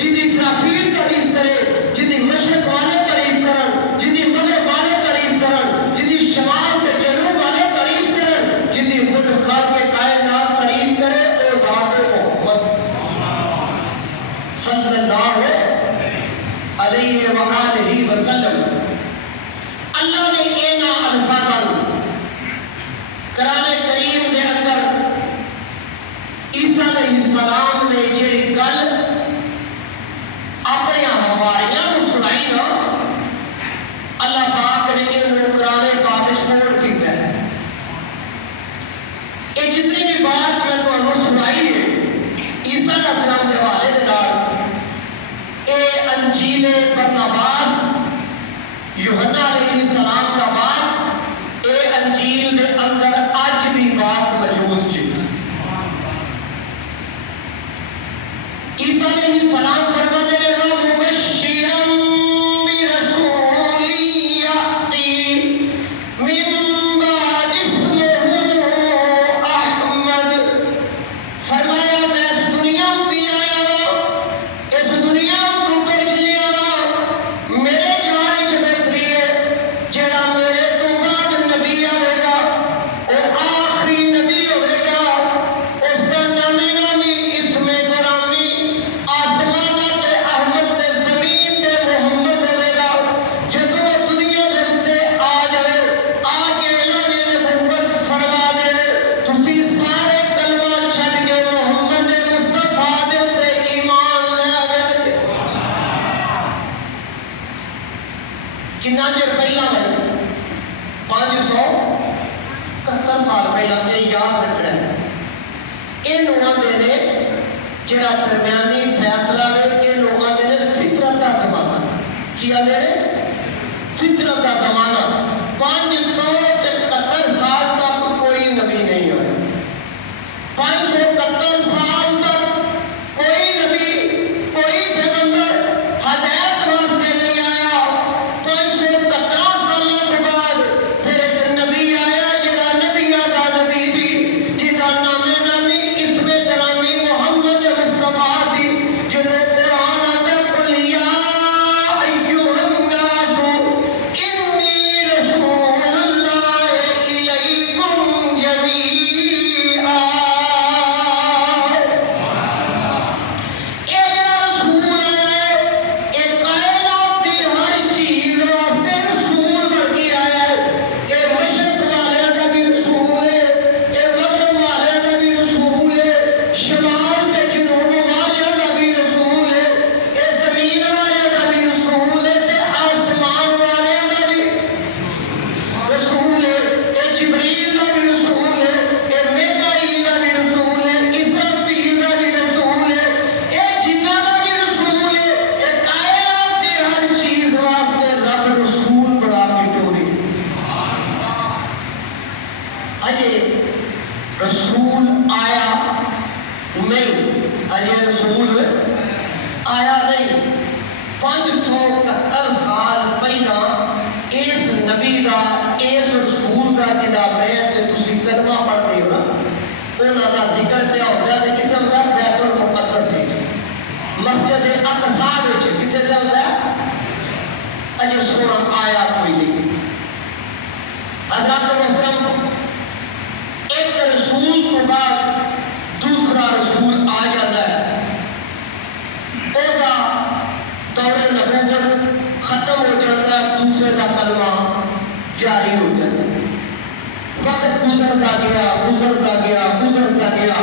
جدی اسرافیل تعریف کرے، جدی مشرق والے تعریف کرن، جدی مغرب والے تعریف کرن، جدی شمال تے جنوب والے تعریف کرن، جدی خود خالق کائنات تعریف کرے او ذات محمد صلی اللہ علیہ وآلہ وسلم۔ اللہ نے اینا الفاظاں قرآن کریم دے اندر عیسیٰ علیہ السلام نے جیڑی گل اپنے ہماریاں کو سنائی نا، اللہ پاک نے یہ قرآن پاک چھوڑ کی ہے۔ یہ جتنی بھی بات میں کو سنائی ہے عیسیٰ علیہ السلام کے حوالے دے نال، اے انجیل برناباس یوحنا علیہ السلام کا بات، اے انجیل دے اندر آج بھی بات موجود جی۔ عیسیٰ علیہ السلام فرماتے ہیں وَمُبَشِّرًا بِرَسُولٍ يَأْتِي مِن بَعْدِ اسْمُهُ أَحْمَدُ، فرمایا میں اس دنیا میں آیا ہوں، اس دنیا کو کر چلیا ہوں، میرے جوانی سے بہتری ہے جڑا میرے تو بعد نبی آئے گا، وہ آخری نبی ہوئے گا، اس کا نامی نامی اسم گرامی آسمانہ تے احمد تے زمین تے محمد ہوئے گا۔ جدو وہ دنیا جلتے آ جائے، آ کے اعلان نبوت فرما دے، تسی سارے کلمہ چھڑ کے محمد مصطفیٰ دے تے ایمان لے آئے۔ کنا چر پہلا ہے 571 سال پہلا، یہ یاد رکھنا ہے۔ ان لوگوں نے جڑا درمیانی فیصلہ ہے، ان لوگوں نے فطرت کا زمانہ کیا ہے، فطرت کا زمانہ 571 سال تک کوئی نبی نہیں ہوئے، 571 سال تک کوئی نبی کوئی پیغمبر ہدایت واسطے نہیں آیا۔ 571 سالوں کے بعد پھر ایک نبی آیا جڑا نبیوں کا نبی سی، جہاں نام نامی اسم گرامی محمد مصطفیٰ سی، جنہوں قرآن آتا قُلْ يَا أَيُّهَا النَّاسُ إِنِّي رَسُولُ اللَّهِ إِلَيْكُمْ جَمِيعًا۔ اے جڑا رسول ہے، اے کائنات دی ہر چیز واسطے رسول بن کے آیا ہے۔ اے مشرق والے دا بھی رسول ہے، اے مغرب والے دا بھی رسول ہے، شمال تے جنوب والے دا بھی رسول ہے، اے زمین والے دا بھی رسول ہے، تے آسمان والے دا بھی رسول ہے، اے جبریل دا بھی رسول ہے، اے میکائیل دا بھی رسول ہے، اسرافیل دا بھی رسول ہے، اے جنہ دا بھی رسول ہے، اے کائنات دی ہر چیز واسطے رب رسول بنا کے چھوڑی۔ اجے رسول آیا نہیں، اجے رسول آیا نہیں۔ 571 سال پہلا اس نبی دا، اس رسول دا جدا بیعت تے تسی کلمہ پڑھتے ہو نا، انہاں دا ذکر پہ ہوتا ہے کہ کتنے دا بیت المقدس ہے، مسجد اقصی وچ کتنے دا ہوتا ہے، اجے سونا آیا کوئی نہیں۔ حضرات محترم، ایک رسول کو بعد دوسرا رسول آ جاتا ہے، او دا دور نبوت ختم ہو جاتا ہے، دوسرے دا کلمہ جاری ہو جاتا ہے۔ وقت گزرتا گیا، گزرتا گیا، گزرتا گیا،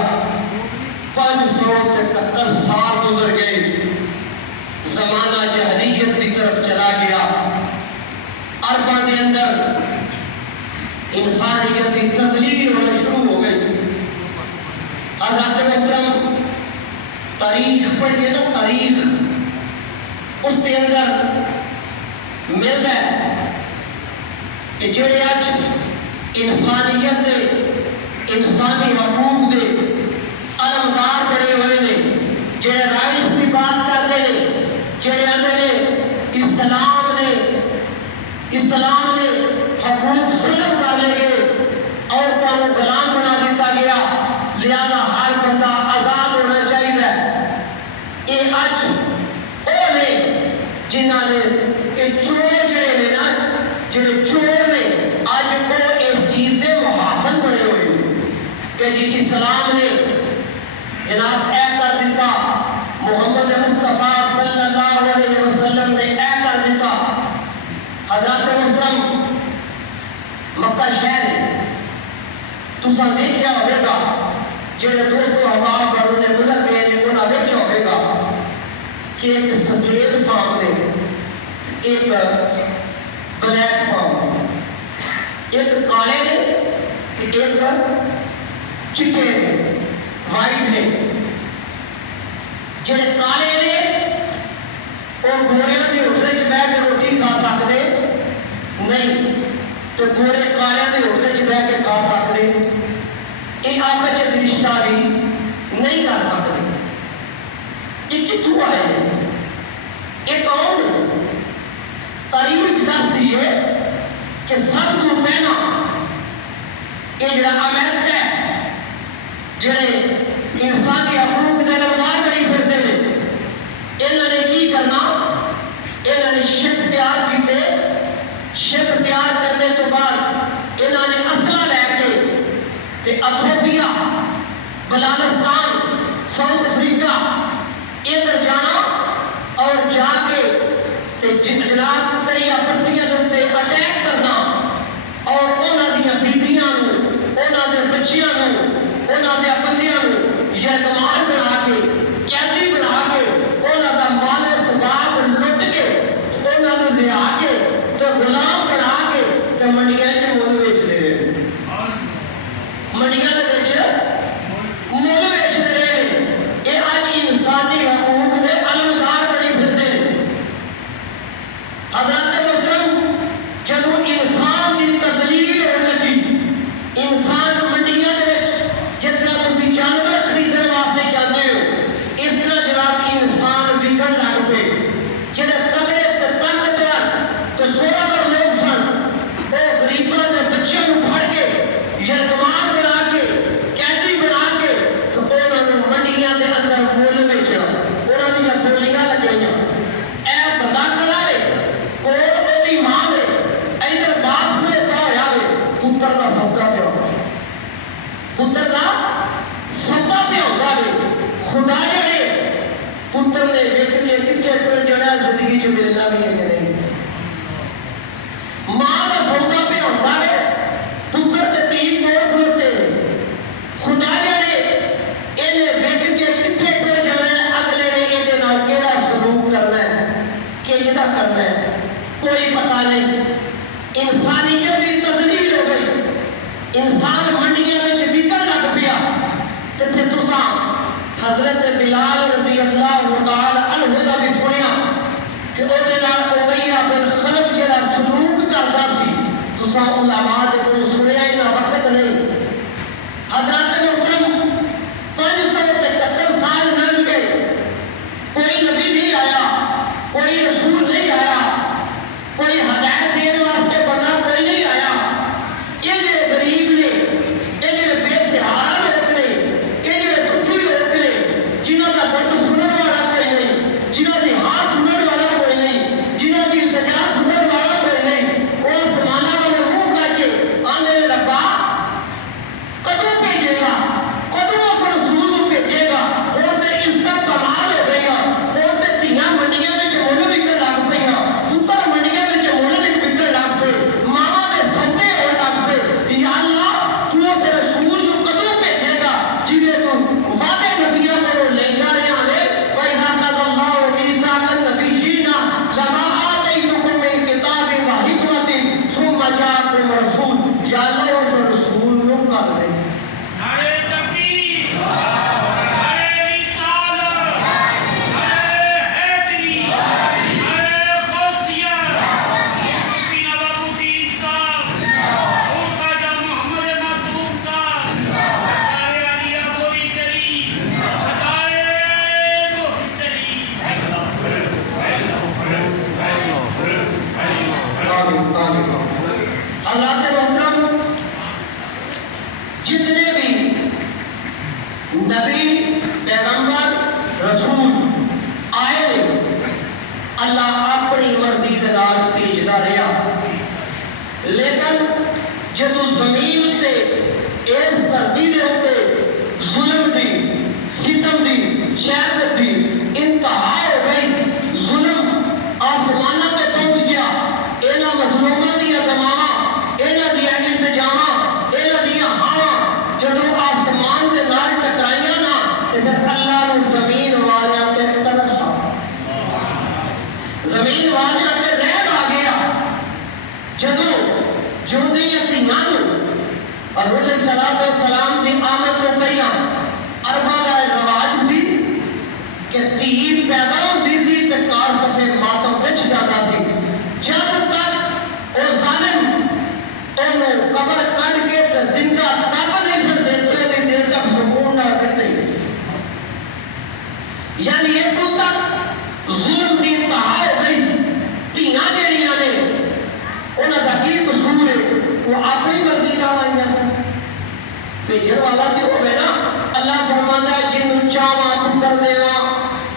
571 سال گزر گئے، زمانہ جہلیت کی طرف چلا گیا، عربوں کے اندر انسانیت کی تذلیل ہونا شروع ہو گئی۔ حضرات محترم، تاریخ پڑھیے نا، تاریخ اس کے اندر ملتا ہے کہ جڑے آج انسانیت دے، انسانی حقوق دے علمدار بڑے ہوئے نے، جڑے رائٹس کی بات کرتے ہیں، جڑے اندر اسلام نے حقوق سلب ڈالے گئے، عورتوں کو غلام بنا دیتا گیا، لہذا ہر بندہ آزاد ہونا چاہیے۔ یہ اج جنہوں نے یہ چور جڑے نے نا جڑے چور نے اج کو اس چیز کے محافظ بنے ہوئے کہ جی اسلام نے جناب اے کر دیتا محمد مصطفیٰ صلی اللہ علیہ وسلم نے اے کر دیتا حضرات محترم مکہ شہر ہے تساں دیکھیا ہوئے گا جڑے دوستو حباب باروں نے ملک گئے نے انہاں دیکھیا ہوئے گا کہ ایک سفید فارم نے ایک بلیک فارم ایک کالے نے ایک چٹے نے وائٹ نے جڑے کالے نے وہ گھوڑیاں کے ہوٹل چ بیٹھ کے روٹی کھا سکتے نہیں تو گھوڑے کالیاں کے ہوٹل چ بیٹھ کے کھا سکتے یہ آپس میں رشتہ بھی نہیں کر سکتے یہ کتوں آئے ہیں یہ کون تاریخ دستی ہے کہ سب کو پہنا یہ جڑا امریکہ ہے جڑے انسانی حقوق کے لمبار کری پھرتے ہیں انہوں نے کی کرنا انہوں نے شپ تیار کیتے شپ تیار کرنے تو بعد انہوں نے اسلحہ لے کے ایتھوپیا بلالستان ساؤتھ افریقہ ادھر جانا اور جا کے جناب کریا پتیاں دے اٹیک کرنا اور انہوں دیا بیبیاں انہوں دے بچیاں انہوں دے بندیاں یرغمال بنا کے قیدی بنا کے انہوں دا مال سباب لٹ کے انہوں نے لیا کے تو غلام بنا کے تو منڈیاں کے مول بیچ دے رہے منڈیاں دے بیچ مول بیچ دے رہے یہ آج انسانی حقوق دے علمدار بڑی پھرتے ہیں حضرات محترم جب انسان کی تذلیل ہونے لگی انسان منڈیاں دے جتنا تسی جانور خریدنے واسطے چاہتے ہو اس طرح جناب انسان وکن لگ پے جڑے تگڑے تے طاقتور تے زورور لوگ سن وہ غریباں تے بچیاں نوں پھڑ کے یرغمال بنا کے قیدی بنا کے تو انہاں نوں منڈیاں دے اندر مول بیچنا انہاں دیاں بولیاں لگائیاں اے بندہ کھڑا ہے کوئی اودی ماں ہے ادھر باپ کھلوتا ہویا ہے پتر دا سودا پیا پتر دا سودا پیا ہوندا ہے خدا جڑے پتر نے وچ کے کچے پر جڑا زندگی چ ملنا بھی نہیں ماں دا سودا پیا ہوندا ہے پتر تے تین کول کھلوتے خدا جڑے اینے وچ کے کچے پر جڑا اگلے نے ایدے نال کیڑا سلوک کرنا ہے کیڑا کرنا ہے کوئی پتہ نہیں انسانیت کی تذلیل ہو گئی انسان منڈیاں میں بکن لگ پیا تو پھر تساں حضرت بلال رضی اللہ تعالی عنہ دا بھی سنیا کہ او دے نال امیہ بن خلف جڑا سلوک کردا سی تساں علماء دے کوئی سنیا ہی نہ وقت نہیں حضرت محترم 573 سال لنگ گئے کوئی نبی نہیں آیا کوئی رسول نہیں آیا کوئی ہدایت دینے واسطے بندہ کوئی نہیں آیا یہ جڑے غریب نے یہ جڑے بے سہارا لوگ نے یہ جڑے دکھی لوگ نے جنہوں کا درد سننے والا کوئی نہیں جنہوں کی ہاتھ سننے والا کوئی نہیں جنہوں کی التجا سننے والا کوئی نہیں وہ زمانہ والے منہ کر کے آنے ربا کدوں بھیجے گا کدوں اپنے رسول کو بھیجے گا اور تے اس کا کمال ہو گیا اور تے تیاں منڈیاں میں مول وکن لگ پئیاں پتر منڈیاں میں مول وکن لگ پے ماما دے سوتے ہو لگ پے یا اللہ تو تے رسول کو کدوں بھیجے گا جنہیں تو وعدے نبیوں کو لینا رہا ہے وَإِذَا قَضَى اللَّهُ مِيثَاقَ النَّبِيِّينَ لَمَا آتَيْتُكُم مِّن كِتَابٍ وَحِكْمَةٍ ثُمَّ جَاءَكُمْ رَسُولٌ یا اللہ اس رسول کو کر دے نعرہ تکبیر نعرہ رسالت نعرہ حیدری نعرہ غوثیہ مفتی نوابالدین صاحب اور خواجہ محمد معصوم صاحب خدائے علی ابوی شریف خدائے محمد شریف اللہ کے محترم جتنے بھی نبی پیغمبر رسول آئے اللہ آپ جدو زمین تے اس دھرتی دے اوپر ظلم دی ستم دی شہادت دی انتہا ہو گئی، ظلم آسمانہ تے پہنچ گیا، اینا مظلومہ دیا دماغاں، اینا دیا انتجاماں، اینا دیا ہاواں جدو آسمان دے نال ٹکرائیاں نا تے پھر اللہ نو زمین والیاں تے ترس آ زمین والیاں تے رہب آ گیا، جدو جوندی یتیماں اور علیہ السلام دی آمد تو پہیاں عرباں دا رواج سی کہ دھی پیدا ہوتی سی تے کار صفے ماتم بچ جاتا سی، جب تک او ظالم انہوں قبر کٹ کے تے زندہ تب نہیں پھر دیتے تے دیر تک سکون نہ کرتے، یعنی ایک تک ظلم دی انتہا ہو گئی، تینہ جڑیاں نے انہاں دا کی قصور ہے، وہ اپنی مرضی نال آئیاں سن، بھیجن والا کیوں ہوئے نا، اللہ فرماندا ہے جنوں چاہواں پتر دیواں،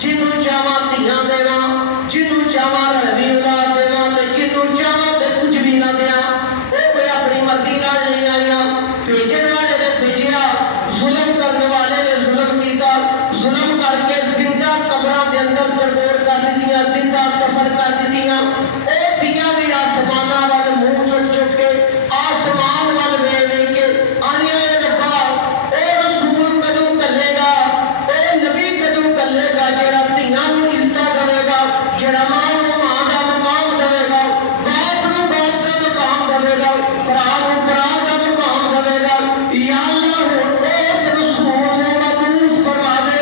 جنوں چاہواں دھیاں دیواں، جنوں چاہواں رہوی اولاد دیواں تے جنوں چاہواں تے کچھ بھی نہ دیاں، وہ کوئی اپنی مرضی نال نہیں آئیاں، بھیجن والے نے بھیجیا، ظلم کرنے والے نے ظلم کیتا، ظلم کر کے زندہ قبراں دے اندر چرگور کر دتیاں، زندہ دفن کر دتیاں، او دیاں بھی آسماناں وال منہ چک چک کے آسمان وال ویکھ ویکھ کے آنیاں نے ربا او رسول کدوں کلے گا، او نبی کدوں کلے گا جڑا دھیاں نوں عزت دے گا، جڑا ماں نوں ماں دا مقام دے گا، باپ نوں باپ دا مقام دے گا، بھرا نوں بھرا دا مقام دے گا، یا اللہ ہن او رسول نوں مبعوث فرما دے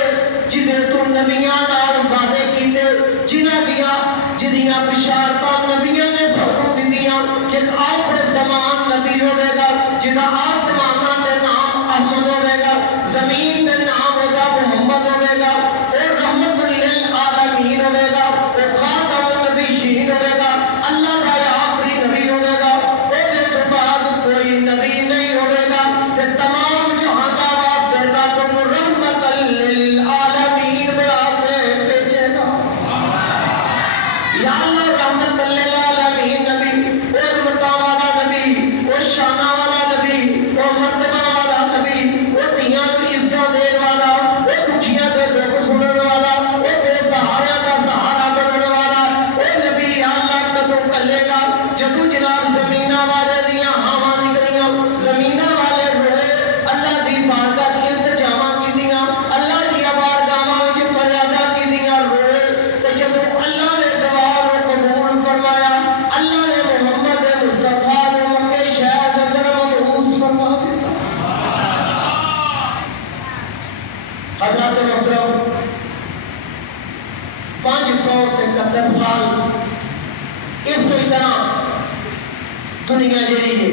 جدے تو نبیاں نال وعدے کیتے، جنہاں جدیاں بشارتاں نبیاں نے سانوں دتیاں کہ آخر زمان نبی ہوے گا جدا آسماناں دے نام احمد ہوے گا، زمین دے نام ہوگا محمد ہوے گا، اور رحمت للعالمین ہوے گا، اور خاتم النبیین ہوے گا، اللہ دا آخری نبی ہوے گا، او دے تو بعد کوئی نبی نہیں ہوے گا، تے تمام جہاں دا واسطے رب رحمت للعالمین بنا کے بھیجے گا، یا اللہ رحمت للعالمین نبی، او رحمتاں والا نبی، او شاناں والا نبی، او مرتبہ والا نبی، او دیاں نوں عزت دین والا، او دکھیاں دے دکھ سنن والا، او بے سہارا دا سہارا بنن والا، او نبی یا اللہ کدوں کلے گا جدوں جناب زمیناں والے دیاں ہاواں نکلیاں، زمیناں والے روئے، اللہ دی بارگاہ وچ التجاواں کیتیاں، اللہ دی بارگاہاں وچ فریاداں کیتیاں، روئے تے جدوں اللہ نے دعا نوں قبول فرمایا، اللہ نے محمد مصطفیٰ نوں مکے شہر دے اندر مبعوث فرما دتا۔ حضرات محترم 571 سال اسی طرح دنیا جڑی ہے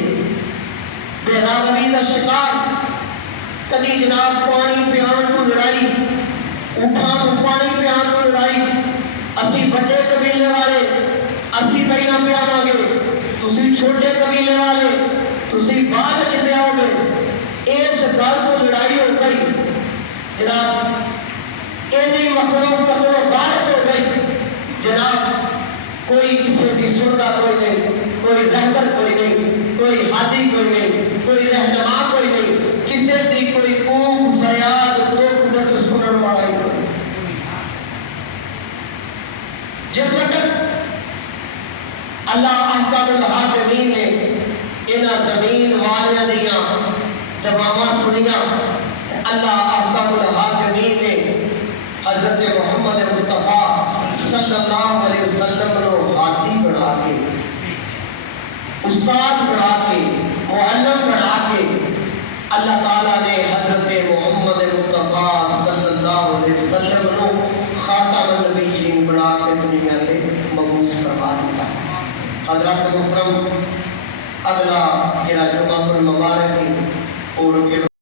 بے راوی دا شکار، کدی جناب پانی پیان کو لڑائی، اٹھاں کو پانی پیان کو لڑائی، اسی بڑے قبیلے والے اسی پہیاں پیاواں گے، تسی چھوٹے قبیلے والے تسی بعد وچ پیاؤ گے، اس گل کو لڑائی ہو گئی، جناب اینی مخلوق قتل و غارت ہو گئی، جناب کوئی کسی کی سنتا کوئی نہیں، کوئی رہبر کوئی نہیں، کوئی ہادی کوئی نہیں، کوئی رہنما کوئی نہیں، کسی دی کوئی کوک فریاد دکھ درد سنن والا ہی کوئی نہیں۔ جس وقت اللہ احکام الحاکمین نے انہاں زمین والیاں دیاں دعاواں سنیاں، اللہ احکام الحاکمین نے حضرت محمد مصطفیٰ صلی اللہ علیہ وسلم نو ہادی بنا کے، استاد بنا کے، معلم بنا کے، اللہ تعالیٰ نے حضرت محمد مصطفیٰ صلی اللہ علیہ وسلم نو خاتم النبیین بنا کے دنیا کے مبعوث فرما دیا۔ حضرات محترم اگلا جڑا جمعہ المبارک ہے اور